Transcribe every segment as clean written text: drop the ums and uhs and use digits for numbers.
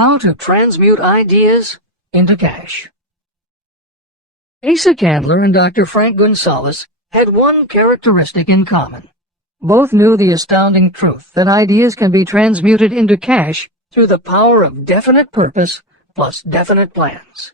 How to transmute ideas into cash. Asa Candler and Dr. Frank Gonzalez had one characteristic in common. Both knew the astounding truth that ideas can be transmuted into cash through the power of definite purpose plus definite plans.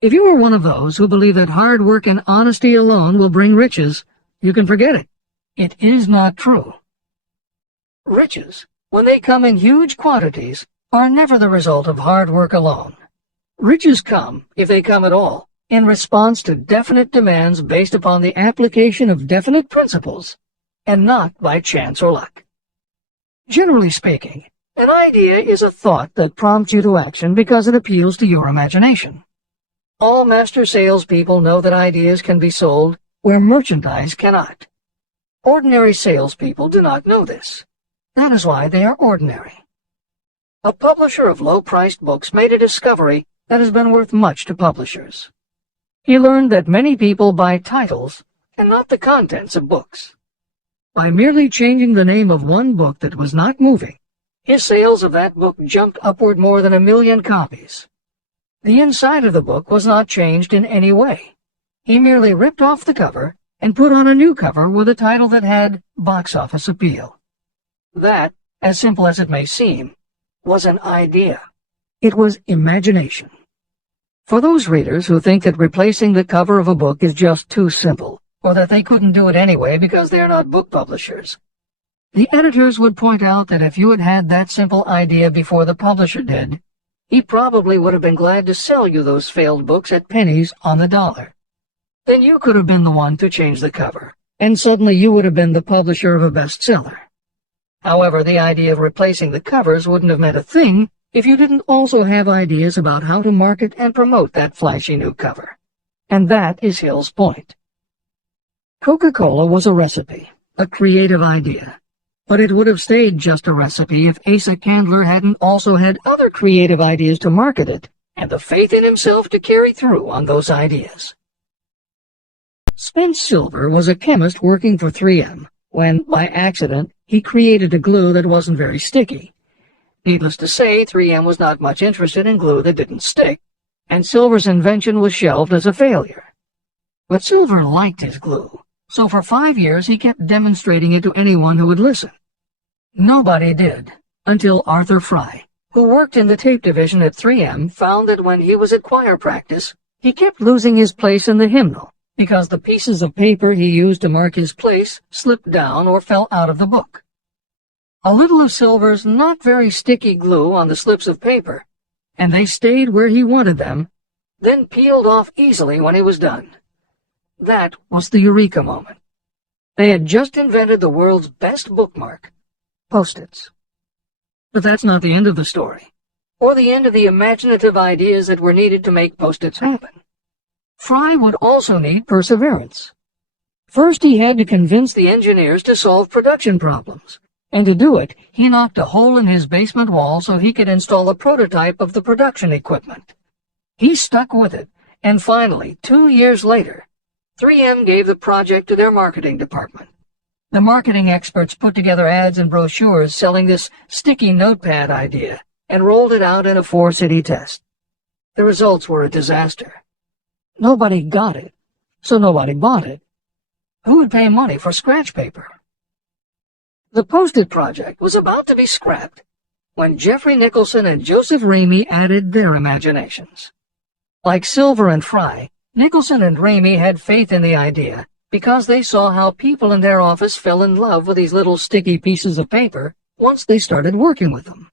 If you are one of those who believe that hard work and honesty alone will bring riches, you can forget it. It is not true. Riches, when they come in huge quantities, are never the result of hard work alone. Riches come, if they come at all, in response to definite demands based upon the application of definite principles, and not by chance or luck. Generally speaking, an idea is a thought that prompts you to action because it appeals to your imagination. All master salespeople know that ideas can be sold where merchandise cannot. Ordinary salespeople do not know this. That is why they are ordinary. A publisher of low-priced books made a discovery that has been worth much to publishers. He learned that many people buy titles and not the contents of books. By merely changing the name of one book that was not moving, his sales of that book jumped upward more than 1 million copies. The inside of the book was not changed in any way. He merely ripped off the cover and put on a new cover with a title that had box office appeal. That, as simple as it may seem, was an idea. It was imagination. For those readers who think that replacing the cover of a book is just too simple, or that they couldn't do it anyway because they are not book publishers, the editors would point out that if you had had that simple idea before the publisher did, he probably would have been glad to sell you those failed books at pennies on the dollar. Then you could have been the one to change the cover, and suddenly you would have been the publisher of a bestseller. However, the idea of replacing the covers wouldn't have meant a thing if you didn't also have ideas about how to market and promote that flashy new cover. And that is Hill's point. Coca-Cola was a recipe, a creative idea. But it would have stayed just a recipe if Asa Candler hadn't also had other creative ideas to market it, and the faith in himself to carry through on those ideas. Spence Silver was a chemist working for 3M when, by accident, he created a glue that wasn't very sticky. Needless to say, 3M was not much interested in glue that didn't stick, and Silver's invention was shelved as a failure. But Silver liked his glue, so for 5 years he kept demonstrating it to anyone who would listen. Nobody did, until Arthur Fry, who worked in the tape division at 3M, found that when he was at choir practice, he kept losing his place in the hymnal because the pieces of paper he used to mark his place slipped down or fell out of the book. A little of Silver's not very sticky glue on the slips of paper, and they stayed where he wanted them, then peeled off easily when he was done. That was the eureka moment. They had just invented the world's best bookmark, Post-its. But that's not the end of the story, or the end of the imaginative ideas that were needed to make Post-its happen. Fry would also need perseverance. First, he had to convince the engineers to solve production problems, and to do it, he knocked a hole in his basement wall so he could install a prototype of the production equipment. He stuck with it, and finally, 2 years later, 3M gave the project to their marketing department. The marketing experts put together ads and brochures selling this sticky notepad idea and rolled it out in a 4-city test. The results were a disaster. Nobody got it, so nobody bought it. Who would pay money for scratch paper? The Post-it project was about to be scrapped when Jeffrey Nicholson and Joseph Ramey added their imaginations. Like Silver and Fry, Nicholson and Ramey had faith in the idea because they saw how people in their office fell in love with these little sticky pieces of paper once they started working with them.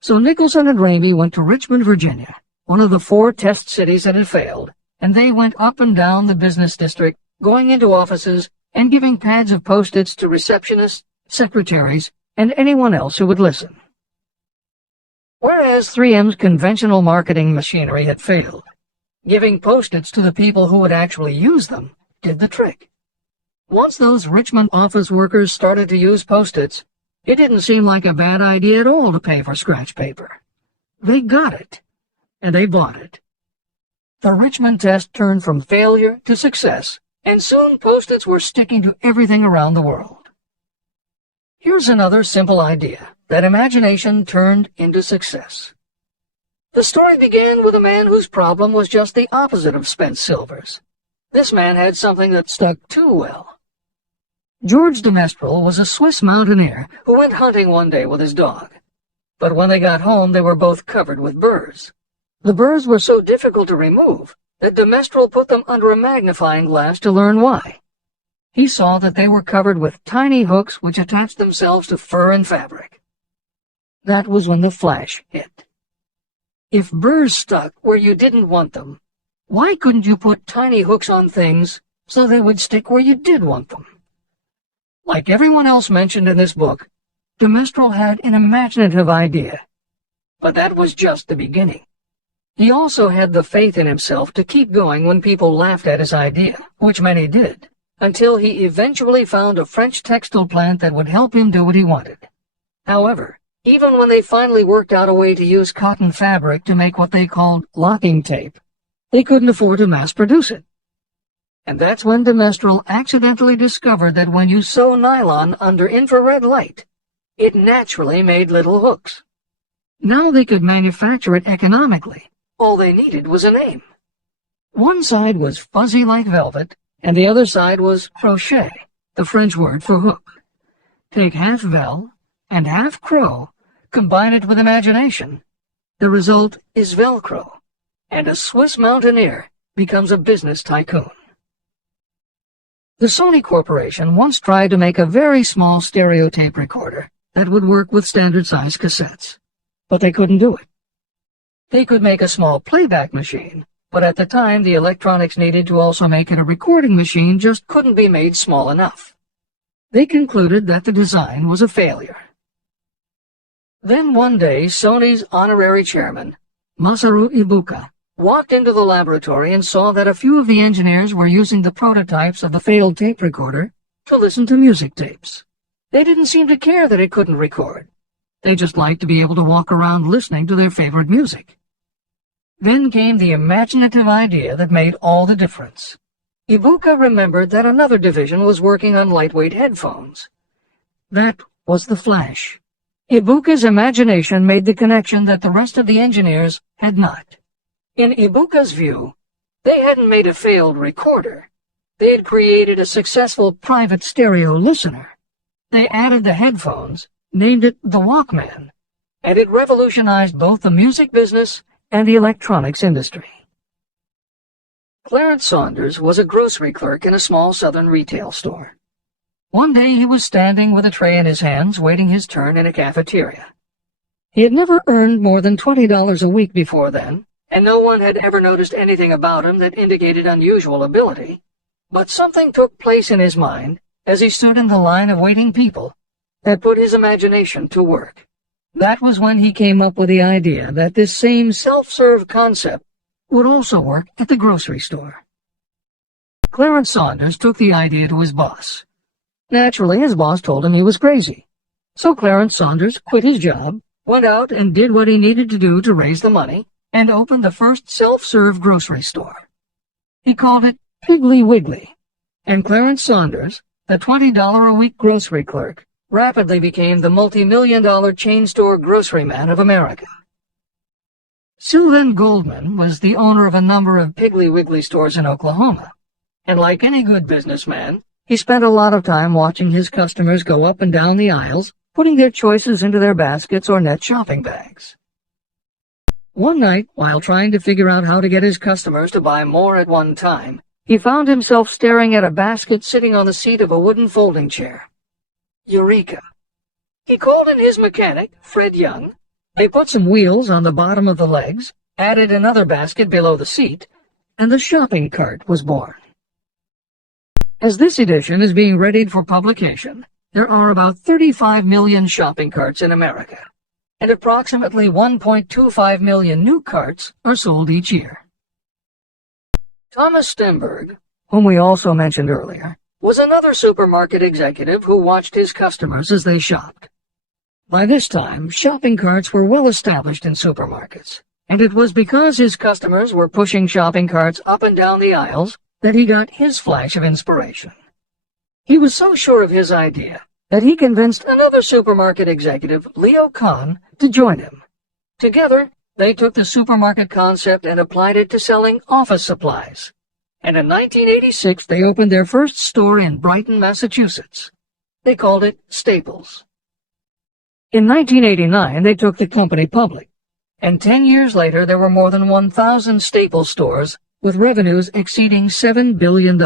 So Nicholson and Ramey went to Richmond, Virginia, one of the 4 test cities that had failed, and they went up and down the business district, going into offices and giving pads of Post-its to receptionists, secretaries, and anyone else who would listen. Whereas 3M's conventional marketing machinery had failed, giving Post-its to the people who would actually use them did the trick. Once those Richmond office workers started to use Post-its, it didn't seem like a bad idea at all to pay for scratch paper. They got it, and they bought it. The Richmond test turned from failure to success, and soon Post-its were sticking to everything around the world. Here's another simple idea that imagination turned into success. The story began with a man whose problem was just the opposite of spent silvers. This man had something that stuck too well. George de Mestral was a Swiss mountaineer who went hunting one day with his dog. But when they got home, they were both covered with burrs. The burrs were so difficult to remove that de Mestral put them under a magnifying glass to learn why. He saw that they were covered with tiny hooks which attached themselves to fur and fabric. That was when the flash hit. If burrs stuck where you didn't want them, why couldn't you put tiny hooks on things so they would stick where you did want them? Like everyone else mentioned in this book, de Mestral had an imaginative idea. But that was just the beginning. He also had the faith in himself to keep going when people laughed at his idea, which many did, until he eventually found a French textile plant that would help him do what he wanted. However, even when they finally worked out a way to use cotton fabric to make what they called locking tape, they couldn't afford to mass-produce it. And that's when de Mestral accidentally discovered that when you sew nylon under infrared light, it naturally made little hooks. Now they could manufacture it economically. All they needed was a name. One side was fuzzy like velvet, and the other side was crochet, the French word for hook. Take half vel and half crow, combine it with imagination. The result is Velcro, and a Swiss mountaineer becomes a business tycoon. The Sony Corporation once tried to make a very small stereo tape recorder that would work with standard-size cassettes, but they couldn't do it. They could make a small playback machine, but at the time the electronics needed to also make it a recording machine just couldn't be made small enough. They concluded that the design was a failure. Then one day, Sony's honorary chairman, Masaru Ibuka, walked into the laboratory and saw that a few of the engineers were using the prototypes of the failed tape recorder to listen to music tapes. They didn't seem to care that it couldn't record. They just liked to be able to walk around listening to their favorite music. Then came the imaginative idea that made all the difference. Ibuka remembered that another division was working on lightweight headphones. That was the flash. Ibuka's imagination made the connection that the rest of the engineers had not. In Ibuka's view, they hadn't made a failed recorder. They had created a successful private stereo listener. They added the headphones, named it the Walkman, and it revolutionized both the music business and the electronics industry. Clarence Saunders was a grocery clerk in a small southern retail store. One day he was standing with a tray in his hands, waiting his turn in a cafeteria. He had never earned more than $20 a week before then, and no one had ever noticed anything about him that indicated unusual ability. But something took place in his mind as he stood in the line of waiting people that put his imagination to work. That was when he came up with the idea that this same self-serve concept would also work at the grocery store. Clarence Saunders took the idea to his boss. Naturally, his boss told him he was crazy. So Clarence Saunders quit his job, went out and did what he needed to do to raise the money, and opened the first self-serve grocery store. He called it Piggly Wiggly, and Clarence Saunders, the $20 a week grocery clerk, rapidly became the multi-million-dollar chain store grocery man of America. Sylvan Goldman was the owner of a number of Piggly Wiggly stores in Oklahoma, and like any good businessman, he spent a lot of time watching his customers go up and down the aisles, putting their choices into their baskets or net shopping bags. One night, while trying to figure out how to get his customers to buy more at one time, he found himself staring at a basket sitting on the seat of a wooden folding chair. Eureka! He called in his mechanic, Fred Young. They put some wheels on the bottom of the legs, added another basket below the seat, and the shopping cart was born. As this edition is being readied for publication, there are about 35 million shopping carts in America, and approximately 1.25 million new carts are sold each year. Thomas Stemberg, whom we also mentioned earlier, was another supermarket executive who watched his customers as they shopped. By this time, shopping carts were well established in supermarkets, and it was because his customers were pushing shopping carts up and down the aisles that he got his flash of inspiration. He was so sure of his idea that he convinced another supermarket executive, Leo Kahn, to join him. Together, They took the supermarket concept and applied it to selling office supplies. And in 1986, they opened their first store in Brighton, Massachusetts. They called it Staples. In 1989, they took the company public, and 10 years later, there were more than 1,000 Staples stores with revenues exceeding $7 billion.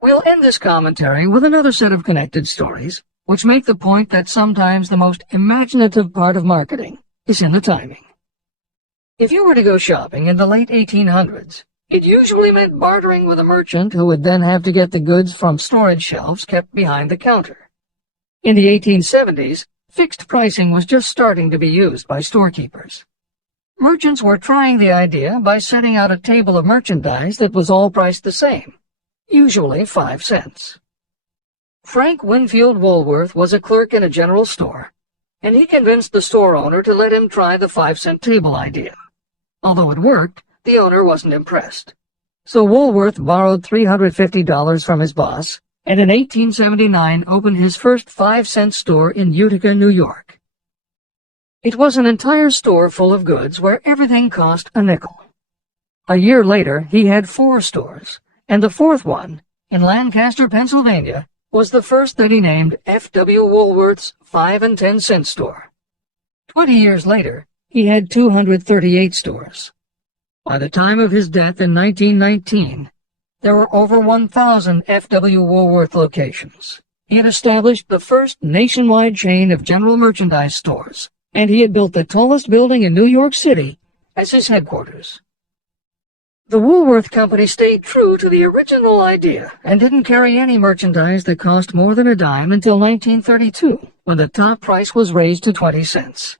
We'll end this commentary with another set of connected stories, which make the point that sometimes the most imaginative part of marketing is in the timing. If you were to go shopping in the late 1800s, it usually meant bartering with a merchant who would then have to get the goods from storage shelves kept behind the counter. In the 1870s, fixed pricing was just starting to be used by storekeepers. Merchants were trying the idea by setting out a table of merchandise that was all priced the same, usually 5 cents. Frank Winfield Woolworth was a clerk in a general store, and he convinced the store owner to let him try the 5-cent table idea. Although it worked, the owner wasn't impressed. So Woolworth borrowed $350 from his boss, and in 1879 opened his first 5-cent store in Utica, New York. It was an entire store full of goods where everything cost a nickel. A year later, he had 4 stores, and the 4th one, in Lancaster, Pennsylvania, was the first that he named F.W. Woolworth's 5 and 10 cent store. 20 years later, he had 238 stores. By the time of his death in 1919, there were over 1,000 F.W. Woolworth locations. He had established the first nationwide chain of general merchandise stores, and he had built the tallest building in New York City as his headquarters. The Woolworth Company stayed true to the original idea and didn't carry any merchandise that cost more than a dime until 1932, when the top price was raised to 20 cents.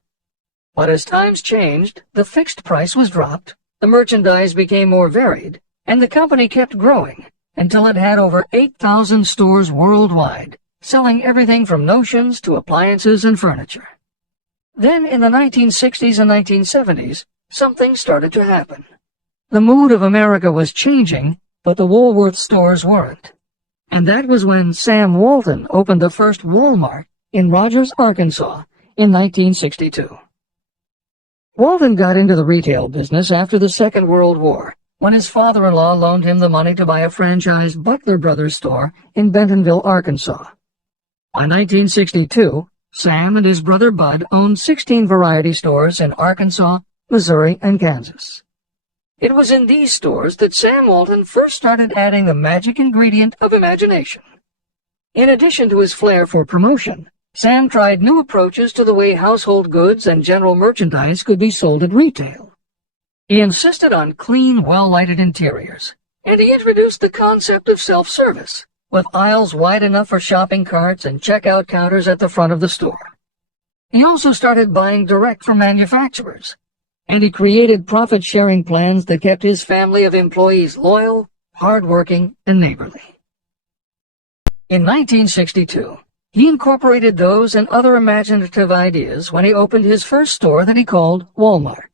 But as times changed, the fixed price was dropped, the merchandise became more varied, and the company kept growing until it had over 8,000 stores worldwide, selling everything from notions to appliances and furniture. Then, in the 1960s and 1970s, something started to happen. The mood of America was changing, but the Woolworth stores weren't. And that was when Sam Walton opened the first Walmart in Rogers, Arkansas, in 1962. Walton got into the retail business after the Second World War, when his father-in-law loaned him the money to buy a franchised Butler Brothers store in Bentonville, Arkansas. By 1962, Sam and his brother Bud owned 16 variety stores in Arkansas, Missouri, and Kansas. It was in these stores that Sam Walton first started adding the magic ingredient of imagination. In addition to his flair for promotion, Sam tried new approaches to the way household goods and general merchandise could be sold at retail. He insisted on clean, well-lighted interiors, and he introduced the concept of self-service, with aisles wide enough for shopping carts and checkout counters at the front of the store. He also started buying direct from manufacturers, and he created profit-sharing plans that kept his family of employees loyal, hard-working, and neighborly. In 1962, he incorporated those and other imaginative ideas when he opened his first store that he called Walmart.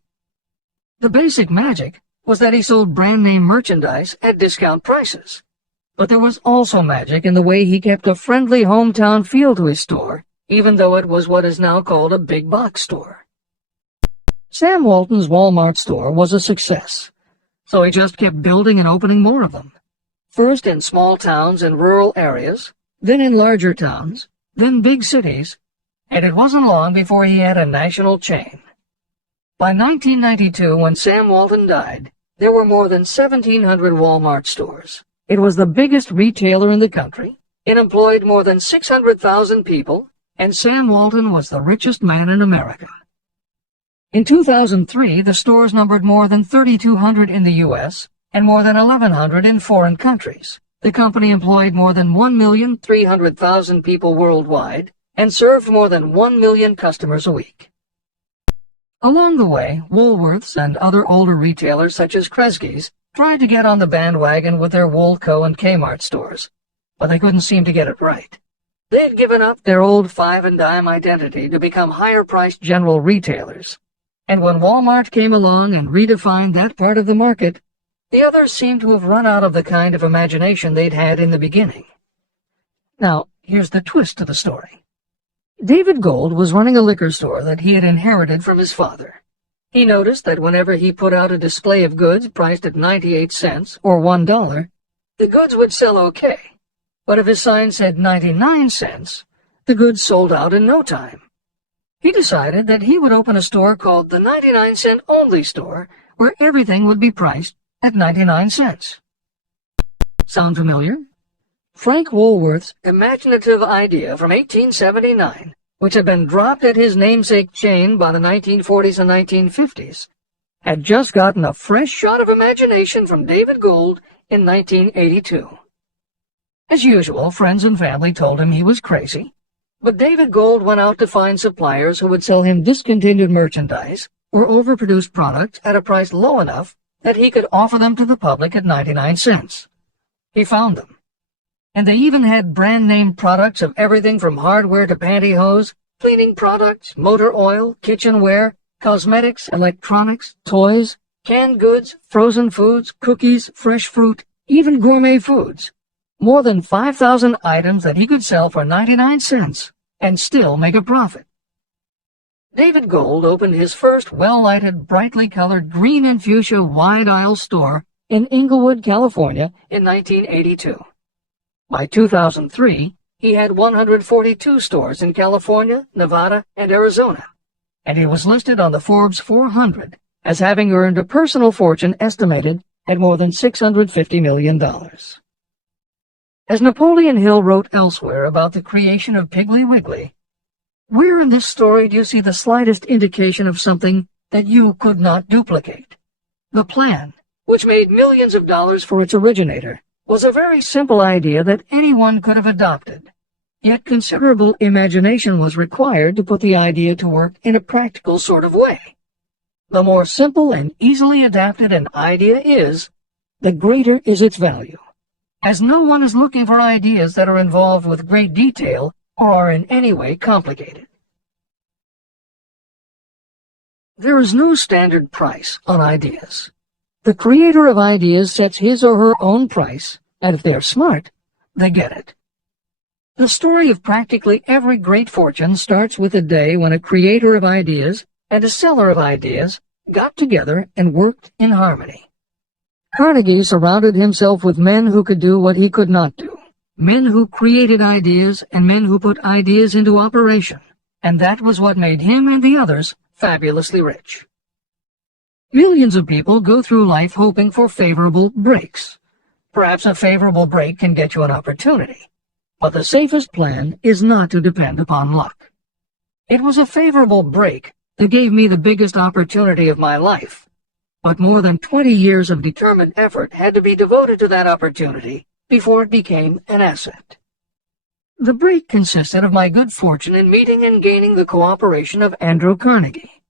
The basic magic was that he sold brand-name merchandise at discount prices. But there was also magic in the way he kept a friendly hometown feel to his store, even though it was what is now called a big box store. Sam Walton's Walmart store was a success, so he just kept building and opening more of them. First in small towns and rural areas, then in larger towns, then big cities, and it wasn't long before he had a national chain. By 1992, when Sam Walton died, there were more than 1,700 Walmart stores. It was the biggest retailer in the country, it employed more than 600,000 people, and Sam Walton was the richest man in America. In 2003, the stores numbered more than 3,200 in the U.S. and more than 1,100 in foreign countries. The company employed more than 1,300,000 people worldwide and served more than 1 million customers a week. Along the way, Woolworths and other older retailers such as Kresge's tried to get on the bandwagon with their Woolco and Kmart stores, but they couldn't seem to get it right. They had given up their old 5 and dime identity to become higher-priced general retailers. And when Walmart came along and redefined that part of the market, the others seemed to have run out of the kind of imagination they'd had in the beginning. Now, here's the twist to the story. David Gold was running a liquor store that he had inherited from his father. He noticed that whenever he put out a display of goods priced at 98 cents or $1, the goods would sell okay. But if his sign said 99 cents, the goods sold out in no time. He decided that he would open a store called the 99-cent only store, where everything would be priced at 99 cents. Sound familiar? Frank Woolworth's imaginative idea from 1879, which had been dropped at his namesake chain by the 1940s and 1950s, had just gotten a fresh shot of imagination from David Gold in 1982. As usual, friends and family told him he was crazy, but David Gold went out to find suppliers who would sell him discontinued merchandise or overproduced products at a price low enough that he could offer them to the public at 99 cents. He found them. And they even had brand-name products of everything from hardware to pantyhose, cleaning products, motor oil, kitchenware, cosmetics, electronics, toys, canned goods, frozen foods, cookies, fresh fruit, even gourmet foods. More than 5,000 items that he could sell for 99 cents and still make a profit. David Gold opened his first well-lighted, brightly colored green and fuchsia wide-aisle store in Inglewood, California in 1982. By 2003, he had 142 stores in California, Nevada, and Arizona, and he was listed on the Forbes 400 as having earned a personal fortune estimated at more than $650 million. As Napoleon Hill wrote elsewhere about the creation of Piggly Wiggly, where in this story do you see the slightest indication of something that you could not duplicate? The plan, which made millions of dollars for its originator, was a very simple idea that anyone could have adopted. Yet considerable imagination was required to put the idea to work in a practical sort of way. The more simple and easily adapted an idea is, the greater is its value, as no one is looking for ideas that are involved with great detail or are in any way complicated. There is no standard price on ideas. The creator of ideas sets his or her own price, and if they are smart, they get it. The story of practically every great fortune starts with a day when a creator of ideas and a seller of ideas got together and worked in harmony. Carnegie surrounded himself with men who could do what he could not do, men who created ideas and men who put ideas into operation, and that was what made him and the others fabulously rich. Millions of people go through life hoping for favorable breaks. Perhaps a favorable break can get you an opportunity, but the safest plan is not to depend upon luck. It was a favorable break that gave me the biggest opportunity of my life, but more than 20 years of determined effort had to be devoted to that opportunity before it became an asset. The break consisted of my good fortune in meeting and gaining the cooperation of Andrew Carnegie.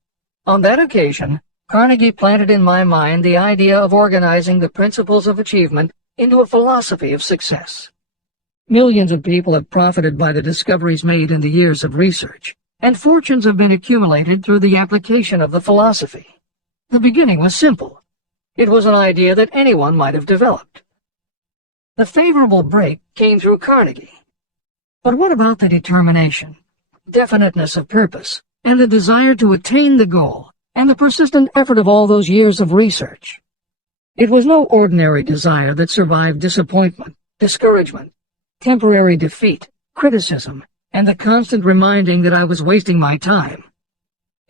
On that occasion, Carnegie planted in my mind the idea of organizing the principles of achievement into a philosophy of success. Millions of people have profited by the discoveries made in the years of research, and fortunes have been accumulated through the application of the philosophy. The beginning was simple. It was an idea that anyone might have developed. The favorable break came through Carnegie. But what about the determination, definiteness of purpose, and the desire to attain the goal, and the persistent effort of all those years of research? It was no ordinary desire that survived disappointment, discouragement, temporary defeat, criticism, and the constant reminding that I was wasting my time.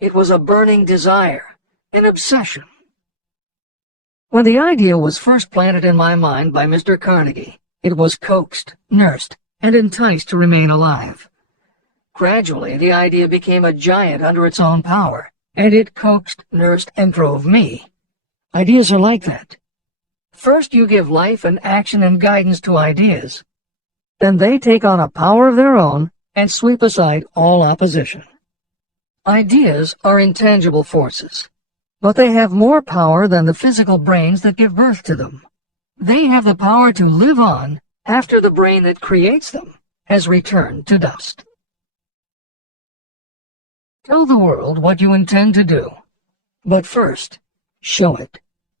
It was a burning desire, an obsession. When the idea was first planted in my mind by Mr. Carnegie, it was coaxed, nursed, and enticed to remain alive. Gradually, the idea became a giant under its own power, and it coaxed, nursed, and drove me. Ideas are like that. First you give life and action and guidance to ideas. Then they take on a power of their own and sweep aside all opposition. Ideas are intangible forces, but they have more power than the physical brains that give birth to them. They have the power to live on after the brain that creates them has returned to dust. Tell the world what you intend to do, but first, show it.